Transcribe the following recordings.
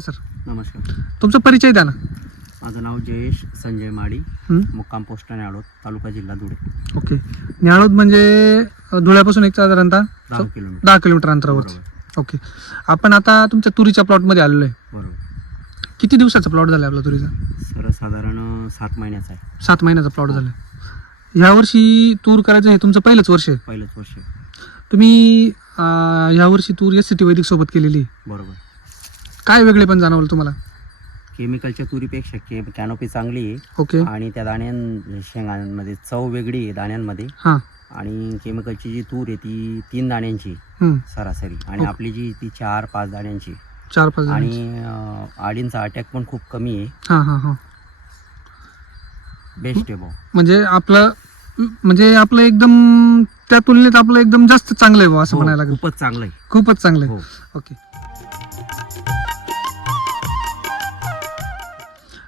Sir. नमस्कार. तुमचा परिचय द्या ना. माझं नाव जयेश संजय माडी, मुक्काम पोस्ट न्याळोद, तालुका जिल्हा धुळे. ओके. न्याळोद म्हणजे धुळ्यापासून एक साधारणतः 10 किलोमीटर. 10 किलोमीटर अंतरावरती. ओके. आपण आता तुमच्या तुरीच्या प्लॉटमध्ये आलेलो आहे. बरोबर. किती दिवसाचा प्लॉट झाला आपला तुरीचा? साधारण 7 महिन्याचा आहे. 7 महिन्याचा प्लॉट झाला. ह्या वर्षी तूर करायचं हे तुमचं पहिलंच वर्ष आहे. पहिलंच वर्ष. तुम्ही ह्या वर्षी तूर SCT वैदिक सोबत केलेली. बरोबर. काय वेगळे पण जाणवलं तुम्हाला? केमिकलच्या तुरीपेक्षा कॅनोपी चांगली आहे. ओके. आणि त्या शेंगांमध्ये चव वेगळी आहे दाण्यांमध्ये. हां. आणि केमिकलची जी तूर आहे ती 3 दाण्यांची सरासरी, आणि आपली जी ती 4-5 दाण्यांची. 4-5 आणि आडींचा अटॅक पण खूप कमी आहे. हां हां हां. बेस्ट आहे भाऊ. म्हणजे आपलं एकदम त्या तुलनेत आपलं एकदम जास्त चांगलं आहे असं म्हणायला लागेल. खूपच चांगलं आहे. खूपच चांगलं आहे. ओके.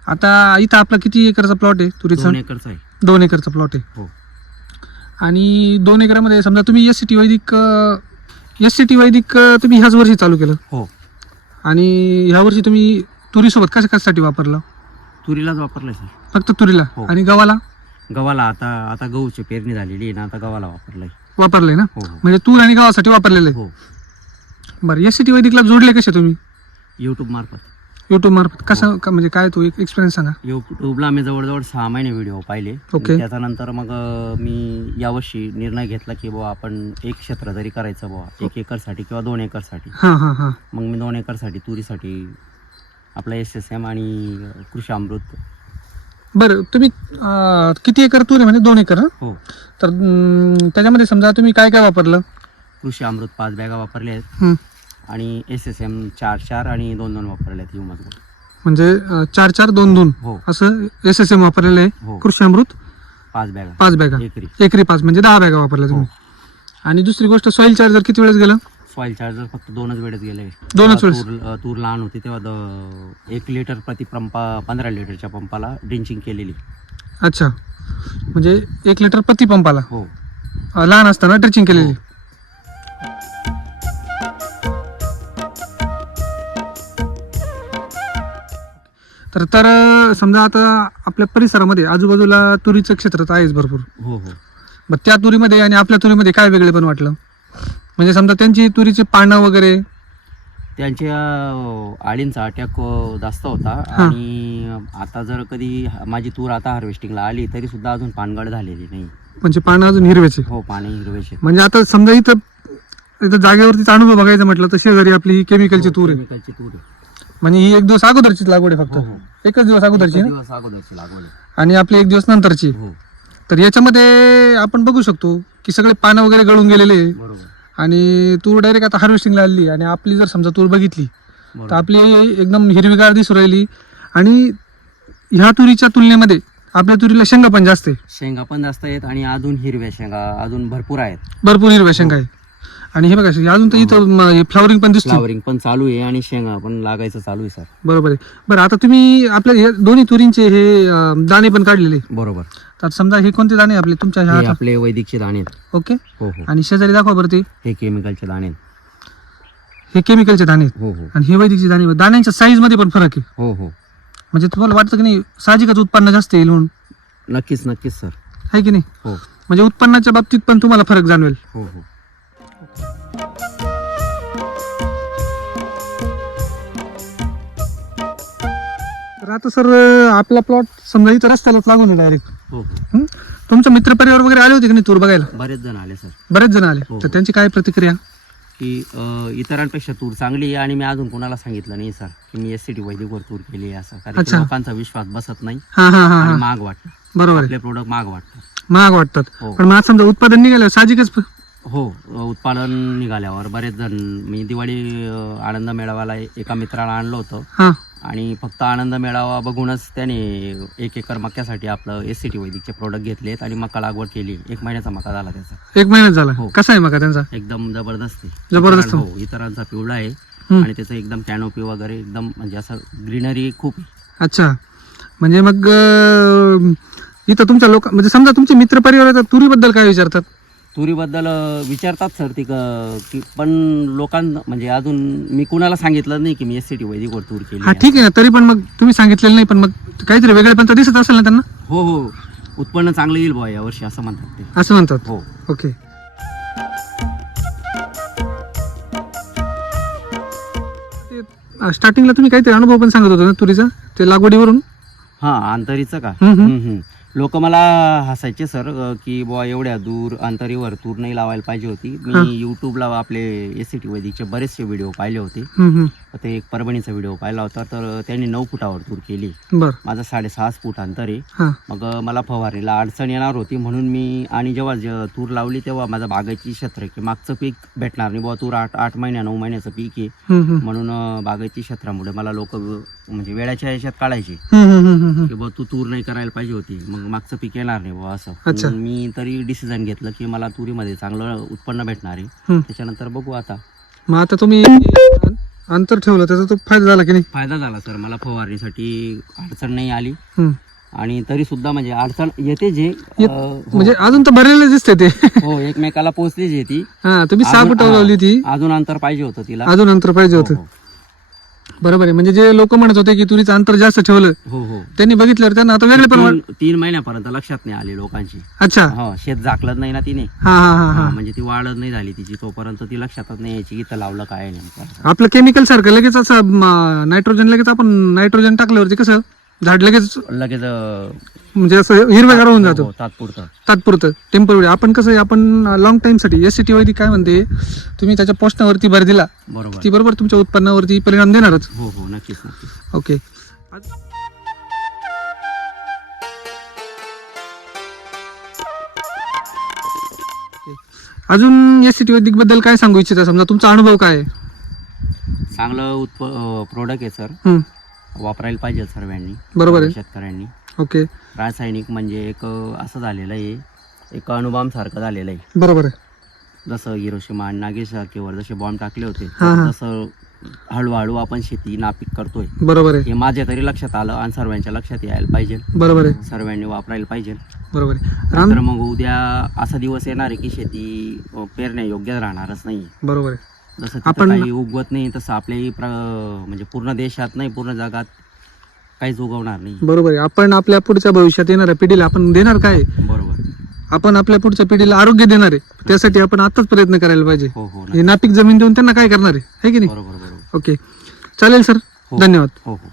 आता इथं आपला किती एकरचा प्लॉट आहे तुरीचा? 2 एकरचा आहे. 2 एकरचा प्लॉट आहे. हो. आणि 2 एकरामध्ये समजा तुम्ही SCT वैदिक तुम्ही ह्याच वर्षी चालू केलं. हो. आणि ह्या वर्षी तुम्ही तुरीसोबत कशासाठी वापरलं? तुरीलाच वापरलंय सर. फक्त तुरीला. हो. आणि गव्हाला? गव्हाला आता गहूची पेरणी झालेली आहे ना, आता गव्हाला वापरलंय ना. हो. म्हणजे तूर आणि गव्हासाठी वापरलेलं आहे. हो. बरं. SCT वैदिकला जोडले कसे तुम्ही? युट्यूब मार्फत. युट्यूब मार्फत कसं म्हणजे काय तो एक्सपिरियन्स सांगा. युट्यूबला मी जवळजवळ 6 महिने व्हिडिओ पाहिले. ओके. त्याच्यानंतर मग मी यावर्षी निर्णय घेतला की बुवा आपण एक क्षेत्र जरी करायचं बुवा, 1 एकरसाठी किंवा 2 एकरसाठी. हां हां हां. मग मी 2 एकरसाठी तुरीसाठी आपला SSM आणि कृषी अमृत. बरं. तुम्ही किती एकर तूर आहे म्हणजे? 2 एकर. हो. तर त्याच्यामध्ये समजा तुम्ही काय काय वापरलं? कृषी अमृत 5 बॅगा वापरल्या आहेत. आणि SSM 4 आणि 2 वापरले आहेत. म्हणजे 4-4-2-2 हो. असं SSM वापरलेलं आहे. हो. कृषी अमृत 5 बॅगा. 5 बॅगा. एकरी 5 म्हणजे 10 बॅगा वापरल्या तुम्ही. आणि दुसरी गोष्ट सॉइल चार्जर किती वेळेस गेलं? सॉइल चार्जर फक्त 2च वेळेस गेले. 2च वेळेस. तूर लहान होती तेव्हा 1 लिटर प्रति पंपा 15 लिटरच्या पंपाला ड्रिंचिंग केलेली. अच्छा. म्हणजे 1 लिटर प्रति पंपाला. हो. लहान असताना ड्रिंचिंग केलेली. तर समजा आता आपल्या परिसरामध्ये आजूबाजूला तुरीचं क्षेत्र तर आहेच भरपूर. हो हो. मग त्या तुरीमध्ये आणि आपल्या तुरीमध्ये काय वेगळे पण वाटलं? म्हणजे समजा त्यांची तुरीचे पानं वगैरे. त्यांच्या आळींचा अटॅक जास्त होता. आणि आता जर कधी माझी तूर आता हार्वेस्टिंगला आली तरी सुद्धा अजून पानगळ झालेली नाही. म्हणजे पानं अजून हिरवेचे? हो, पाने हिरवेचे. म्हणजे आता समजा इथं जागेवरतीचा अनुभव बघायचा म्हटलं तर शेजारी आपली ही केमिकलची तूर आहे. केमिकलची तूर आहे. म्हणजे ही 1 दिवस अगोदरचीच लागवड आहे फक्त. एकच दिवस अगोदरची लागवड. आणि आपली 1 दिवस नंतरची. तर याच्यामध्ये आपण बघू शकतो की सगळे पानं वगैरे गळून गेलेले. बरोबर. आणि तूर डायरेक्ट आता हार्वेस्टिंगला आली. आणि आपली जर समजा तूर बघितली तर आपली एकदम हिरवीगार दिसू राहिली. आणि ह्या तुरीच्या तुलनेमध्ये आपल्या तुरीला शेंगा पण जास्त आहे. शेंगा पण जास्त आहेत आणि अजून हिरव्या शेंगा अजून भरपूर आहेत. भरपूर हिरव्या शेंगा आहे. आणि हे बघा अजून तर इथं फ्लॉवरिंग पण दिसतो. फ्लॉवरिंग पण चालू आहे आणि शेंगा पण लागायचं चालू आहे सर. बरोबर आहे. बरं. आता तुम्ही आपल्या दोन्ही तुरींचे हे दाणे पण काढलेले. बरोबर. तर समजा हे कोणते दाणे आपले तुमच्या ह्या? आपले वैदिकचे दाणे आहेत. ओके. हो हो. आणि शेजारी दाखवा बरं ते. हे केमिकलचे दाणे आहेत. हे केमिकलचे दाणे आहेत. हो हो. आणि हे वैदिकचे दाणे. दाण्यांच्या साईज मध्ये पण फरक आहे. हो हो. म्हणजे तुम्हाला वाटतं की नाही साहजिकच उत्पन्न जास्त येईल म्हणून? नक्कीच नक्कीच सर. आहे की नाही? हो. म्हणजे उत्पन्नाच्या बाबतीत पण तुम्हाला फरक जाणवेल. हो हो. तर आता सर आपला प्लॉट समजा इथं रस्त्यालाच लागून आहे डायरेक्ट. हो हो. तुमचा मित्रपरिवार वगैरे आले होते की नाही तूर बघायला? बरेच जण आले सर. बरेच जण आले. हो. तर त्यांची काय प्रतिक्रिया? की इतरांपेक्षा तूर चांगली आहे. आणि मी अजून कोणाला सांगितलं नाही सर की मी SCT वैदिकवर तूर केली आहे असं. कारण की लोकांचा विश्वास बसत नाही. हा हा हा. आणि महाग वाटतं. बरोबर आहे. आपले प्रोडक्ट महाग वाटतात. महाग वाटतात. हो. पण मग समजा उत्पादन निघालं साहजिकच. हो. उत्पादन निघाल्यावर बरेच जण मी दिवाळी आनंद मेळाव्याला एका मित्राला आणलं होतं. हा. आणि फक्त आनंद मेळावा बघूनच त्याने 1 एकर मक्यासाठी आपलं SCT वैदिकचे प्रोडक्ट घेतलेत आणि मका लागवड केली. 1 महिन्याचा मका झाला त्याचा. 1 महिन्यात झाला. हो. कसा आहे मका त्यांचा? एकदम जबरदस्त आहे. जबरदस्त. हो. इतरांचा पिवळा आहे. आणि त्याचं एकदम कॅनोपी वगैरे एकदम म्हणजे असं ग्रीनरी खूप आहे. अच्छा. म्हणजे मग इथं तुमच्या लोक म्हणजे समजा तुमचे मित्र परिवार तुरीबद्दल काय विचारतात? तुरीबद्दल विचारतात सर ती की पण लोकांना म्हणजे अजून मी कुणाला सांगितलं नाही की मी SCT वैदिकवर तूर केली हा आहे. ठीक आहे ना, तरी पण मग तुम्ही सांगितलेलं नाही, पण मग काहीतरी वेगळेपण तर दिसत असेल ना त्यांना, हो हो उत्पन्न चांगलं येईल बुवा यावर्षी असं म्हणतात ते. असं म्हणतात. हो ओके. स्टार्टिंगला तुम्ही काहीतरी अनुभव पण सांगत होता ना तुरीचा, ते लागवडीवरून. हा अंतरीचं का हम्म. लोक मला हसायचे सर की बुवा एवढ्या दूर अंतरीवर तूर नाही लावायला पाहिजे होती. मी युट्यूबला आपले SCT वैदिकचे बरेचसे व्हिडिओ पाहिले होते. हम्म. ते एक परभणीचा व्हिडिओ पाहिला होता, तर त्यांनी 9 फुटावर तूर केली. बर. माझं 6.5 फूट अंतर आहे. हा. मग मला फवारणीला अडचण येणार होती म्हणून मी आणि जेव्हा तूर लावली तेव्हा माझं बागायची क्षेत्र की मागचं पीक भेटणार नाही बुवा, तूर 8 महिन्या 9 महिन्याचं पीक आहे हम्म. म्हणून बागायती क्षेत्रामुळे मला लोक म्हणजे वेळाच्या ह्याच्यात काढायचे हम्म. की बुवा तू तूर नाही करायला पाहिजे होती, मग मागचं पीक येणार नाही बुवा असं. अच्छा. म्हणून मी तरी डिसिजन घेतलं की मला तुरीमध्ये चांगलं उत्पन्न भेटणार आहे. हम्म. त्याच्यानंतर बघू आता. मग आता तुम्ही अंतर ठेवलं त्याचा तो फायदा झाला की नाही? फायदा झाला सर, मला फवारणीसाठी अडचण नाही आली. हम्म. आणि तरी सुद्धा म्हणजे अडचण येते जे म्हणजे अजून तर भरलेलं दिसते ते. हो एकमेकाला पोहोचलीच आहे ती. हा, तुम्ही 6 फुट लावली ती, अजून अंतर पाहिजे होतं तिला. अजून अंतर पाहिजे हो, होतं. हो. बरोबर आहे. म्हणजे जे लोक म्हणत होते की तुरीचं अंतर जास्त ठेवलं, हो हो त्यांनी बघितल्यावर त्यांना आता वेगळे पण 3 महिन्यापर्यंत लक्षात नाही आली लोकांची. अच्छा. हो शेत झाकलंच नाही ना तिने. हा हा हा हा. म्हणजे ती वाढच नाही झाली तिची, तोपर्यंत ती लक्षातच नाही यायची की इथं लावलं काय नेमकं. आपलं केमिकल सारखं लगेच असं नायट्रोजन, लगेच आपण नायट्रोजन टाकल्यावरती कसं झाड लगेच लगेच म्हणजे असं हिरवेगार होऊन जातो. तात्पुरतं. तात्पुरतं टेम्पररी. आपण कसं आहे, आपण लॉंग टाइम साठी SCT वैदिक काय म्हणते, तुम्ही त्याच्या पोषणावरती भर दिला बरोबर. ती बरोबर तुमच्या उत्पन्नावरती परिणाम देणारच. हो हो नक्कीच नक्कीच. ओके. अजून SCT वैदिक बद्दल काय सांगू इच्छिता, समजा तुमचा अनुभव काय आहे? चांगलं प्रोडक्ट आहे सर, हम्म. वापरायला पाहिजे सर्वांनी, बरोबर आहे. शेतकऱ्यांनी. ओके. रासायनिक म्हणजे एक असं झालेलं आहे, एक अणुबॉम्ब सारखं झालेलं आहे. बरोबर आहे. जसं हिरोशिमा आणि नागेसाकीवर जसे बॉम्ब टाकले होते, हा, हा. तसं हळूहळू आपण शेती नापीक करतोय. बरोबर आहे. हे माझ्या तरी लक्षात आलं आणि सर्वांच्या लक्षात यायला पाहिजे. बरोबर आहे. सर्वांनी वापरायला पाहिजे. बरोबर आहे. तर मग उद्या असा दिवस येणार आहे की शेती पेरण्या योग्य राहणारच नाही. बरोबर आहे. जसं तिथं आपण काही उगवत नाही तसं आपल्याही म्हणजे पूर्ण देशात नाही, पूर्ण जगात काहीच उगवणार नाही. बरोबर आहे. आपण आपल्या पुढच्या भविष्यात येणाऱ्या पिढीला आपण देणार काय? बरोबर. आपण आपल्या पुढच्या पिढीला आरोग्य देणार आहे, त्यासाठी आपण आताच प्रयत्न करायला पाहिजे. हो हो हे नापीक जमीन देऊन त्यांना काय करणार आहे, है की नाही? बरोबर बरोबर. ओके, चालेल सर. हो. धन्यवाद. हो हो.